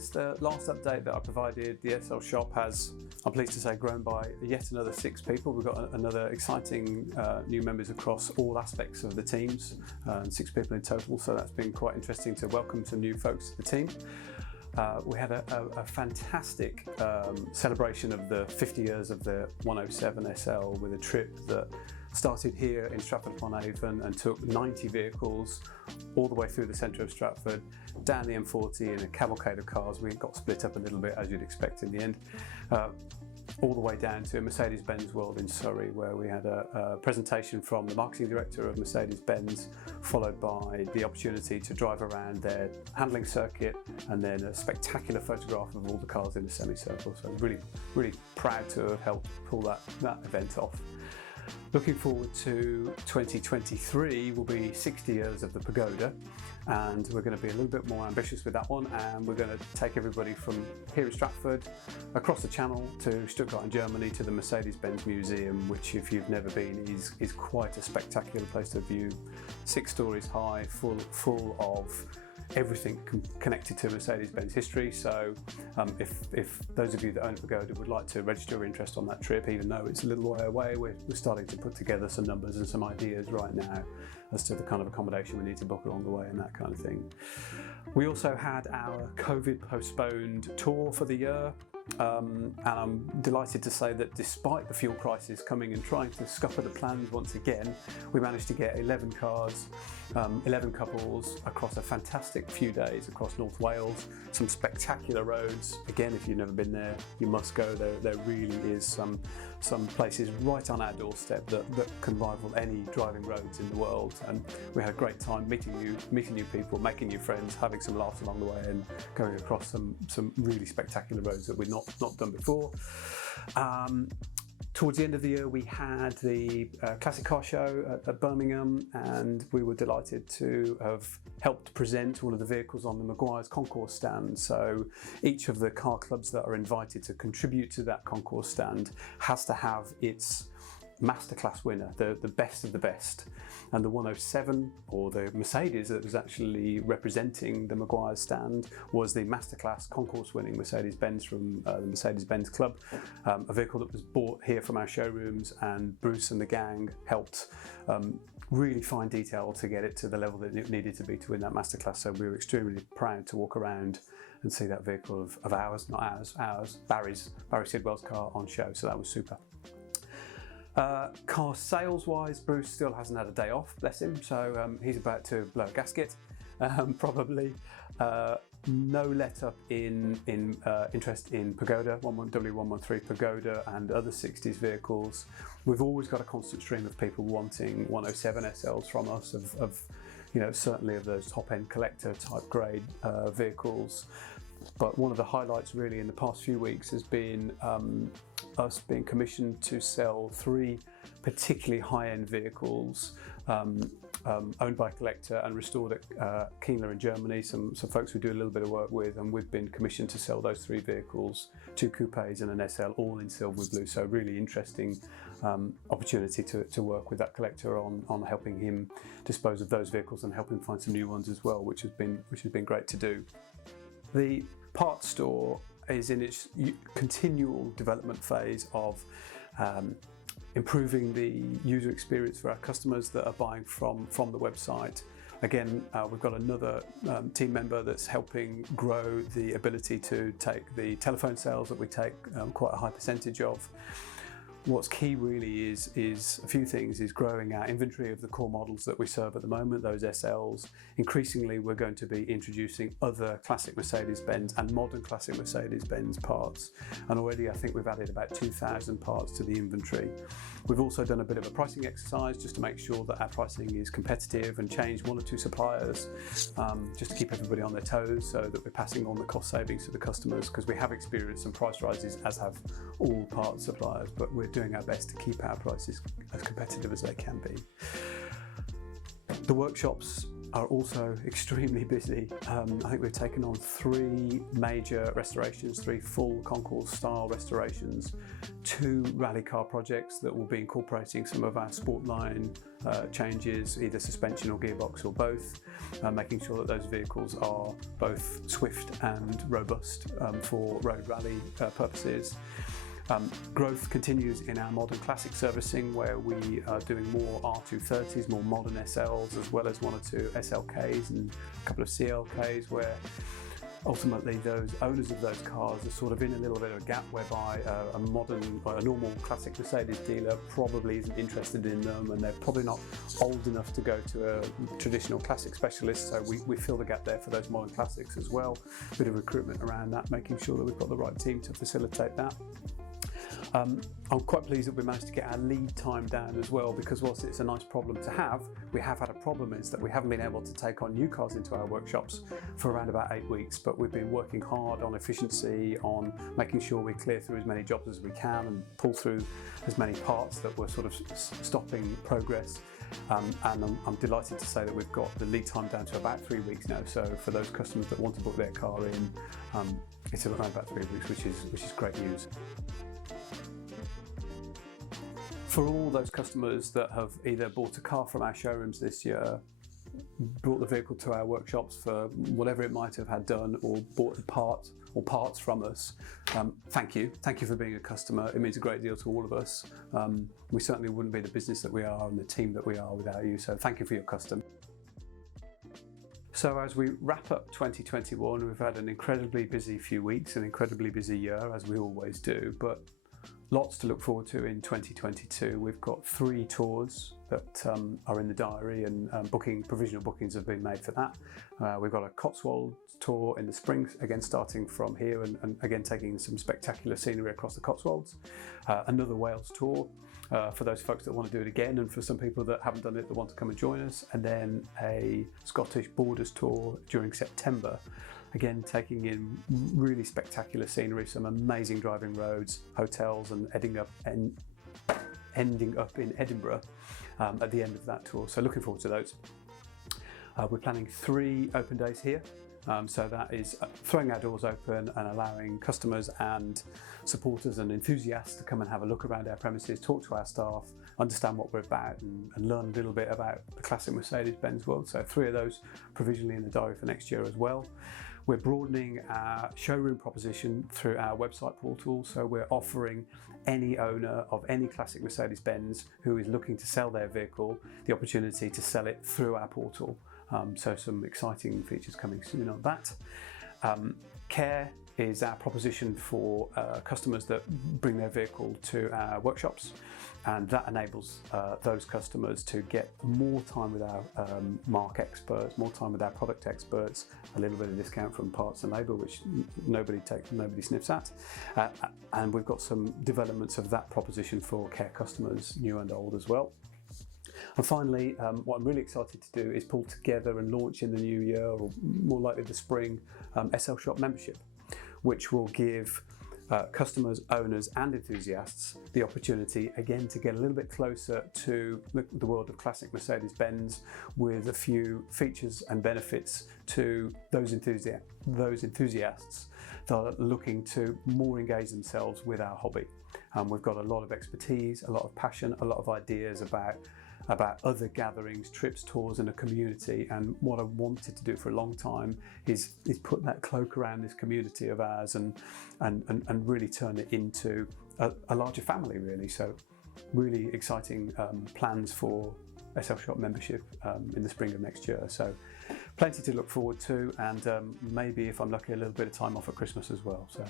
Since the last update that I provided, the SL shop has, I'm pleased to say, grown by yet another 6 people. We've got another exciting new members across all aspects of the teams, 6 people in total, so that's been quite interesting to welcome some new folks to the team. We had a fantastic celebration of the 50 years of the 107 SL with a trip that started here in Stratford-upon-Avon and took 90 vehicles all the way through the centre of Stratford, down the M40 in a cavalcade of cars. We got split up a little bit, as you'd expect in the end, all the way down to Mercedes-Benz World in Surrey, where we had a presentation from the marketing director of Mercedes-Benz, followed by the opportunity to drive around their handling circuit, and then a spectacular photograph of all the cars in a semicircle. So really proud to have helped pull that event off. Looking forward to 2023 will be 60 years of the Pagoda, and we're going to be a little bit more ambitious with that one, and we're going to take everybody from here in Stratford across the channel to Stuttgart in Germany to the Mercedes-Benz Museum, which, if you've never been, is quite a spectacular place to view. 6 stories high, full of everything connected to Mercedes-Benz history. So if those of you that own a Pagoda would like to register your interest on that trip, even though it's a little way away, we're starting to put together some numbers and some ideas right now as to the kind of accommodation we need to book along the way and that kind of thing. We also had our COVID postponed tour for the year. And I'm delighted to say that despite the fuel prices coming and trying to scupper the plans once again, we managed to get 11 cars, 11 couples across a fantastic few days across North Wales. Some spectacular roads. Again, if you've never been there, you must go. There really is some places right on our doorstep that can rival any driving roads in the world. And we had a great time meeting new people, making new friends, having some laughs along the way, and going across some really spectacular roads that we'd not done before. Towards the end of the year, we had the Classic Car Show at Birmingham, and we were delighted to have helped present one of the vehicles on the Maguire's concourse stand. So each of the car clubs that are invited to contribute to that concourse stand has to have its masterclass winner, the best of the best. And the 107, or the Mercedes that was actually representing the Maguire stand, was the masterclass concourse winning Mercedes-Benz from the Mercedes-Benz Club, a vehicle that was bought here from our showrooms, and Bruce and the gang helped really fine detail to get it to the level that it needed to be to win that masterclass. So we were extremely proud to walk around and see that vehicle of ours, not ours, Barry Sidwell's car on show. So that was super. Car sales wise, Bruce still hasn't had a day off, bless him, so he's about to blow a gasket, probably. No let up in interest in Pagoda, W113 Pagoda and other 60s vehicles. We've always got a constant stream of people wanting 107 SLs from us, of certainly of those top end collector type grade vehicles. But one of the highlights really in the past few weeks has been us being commissioned to sell 3 particularly high-end vehicles owned by a collector and restored at Kienler in Germany, some folks we do a little bit of work with, and we've been commissioned to sell those 3 vehicles, 2 coupes and an SL, all in silver blue. So really interesting opportunity to work with that collector on helping him dispose of those vehicles and help him find some new ones as well, which has been great to do. The parts store is in its continual development phase of improving the user experience for our customers that are buying from the website. Again, we've got another team member that's helping grow the ability to take the telephone sales that we take quite a high percentage of. What's key really is a few things, is growing our inventory of the core models that we serve at the moment, those SLs. Increasingly, we're going to be introducing other classic Mercedes-Benz and modern classic Mercedes-Benz parts. And already I think we've added about 2,000 parts to the inventory. We've also done a bit of a pricing exercise just to make sure that our pricing is competitive, and changed 1 or 2 suppliers just to keep everybody on their toes, so that we're passing on the cost savings to the customers, because we have experienced some price rises, as have all parts suppliers, but we're doing our best to keep our prices as competitive as they can be. The workshops are also extremely busy. I think we've taken on 3 major restorations, 3 full concourse style restorations, 2 rally car projects that will be incorporating some of our sport line changes, either suspension or gearbox or both, making sure that those vehicles are both swift and robust for road rally purposes. Growth continues in our modern classic servicing, where we are doing more R230s, more modern SLs, as well as 1 or 2 SLKs and a couple of CLKs, where ultimately those owners of those cars are sort of in a little bit of a gap, whereby a normal classic Mercedes dealer probably isn't interested in them, and they're probably not old enough to go to a traditional classic specialist, so we fill the gap there for those modern classics as well. A bit of recruitment around that, making sure that we've got the right team to facilitate that. I'm quite pleased that we managed to get our lead time down as well, because whilst it's a nice problem to have, we have had a problem is that we haven't been able to take on new cars into our workshops for around about 8 weeks, but we've been working hard on efficiency, on making sure we clear through as many jobs as we can and pull through as many parts that were sort of stopping progress. And I'm delighted to say that we've got the lead time down to about 3 weeks now, so for those customers that want to book their car in, it's around about 3 weeks, which is great news. For all those customers that have either bought a car from our showrooms this year, brought the vehicle to our workshops for whatever it might have had done, or bought a part or parts from us, thank you. Thank you for being a customer. It means a great deal to all of us. We certainly wouldn't be the business that we are and the team that we are without you, so thank you for your custom. So as we wrap up 2021, we've had an incredibly busy few weeks, an incredibly busy year, as we always do, but lots to look forward to in 2022. We've got 3 tours that are in the diary, and provisional bookings have been made for that. We've got a Cotswold tour in the spring, again starting from here and again taking some spectacular scenery across the Cotswolds. Another Wales tour for those folks that want to do it again, and for some people that haven't done it that want to come and join us. And then a Scottish Borders tour during September, again taking in really spectacular scenery, some amazing driving roads, hotels, and ending up in Edinburgh at the end of that tour. So looking forward to those. We're planning 3 open days here. So that is throwing our doors open and allowing customers and supporters and enthusiasts to come and have a look around our premises, talk to our staff, understand what we're about, and learn a little bit about the classic Mercedes-Benz world. So 3 of those provisionally in the diary for next year as well. We're broadening our showroom proposition through our website portal, so we're offering any owner of any classic Mercedes-Benz who is looking to sell their vehicle the opportunity to sell it through our portal. So some exciting features coming soon on that. Care is our proposition for customers that bring their vehicle to our workshops, and that enables those customers to get more time with our mark experts, more time with our product experts, a little bit of discount from parts and labour, which nobody sniffs at, and we've got some developments of that proposition for care customers, new and old as well. And finally, what I'm really excited to do is pull together and launch in the new year, or more likely the spring, SLSHOP membership, which will give customers, owners and enthusiasts the opportunity again to get a little bit closer to the world of classic Mercedes-Benz, with a few features and benefits to those enthusiasts that are looking to more engage themselves with our hobby. We've got a lot of expertise, a lot of passion, a lot of ideas about other gatherings, trips, tours, and a community. And what I wanted to do for a long time is put that cloak around this community of ours and really turn it into a larger family, really. So really exciting plans for SLSHOP membership in the spring of next year. So plenty to look forward to, and maybe if I'm lucky, a little bit of time off at Christmas as well. So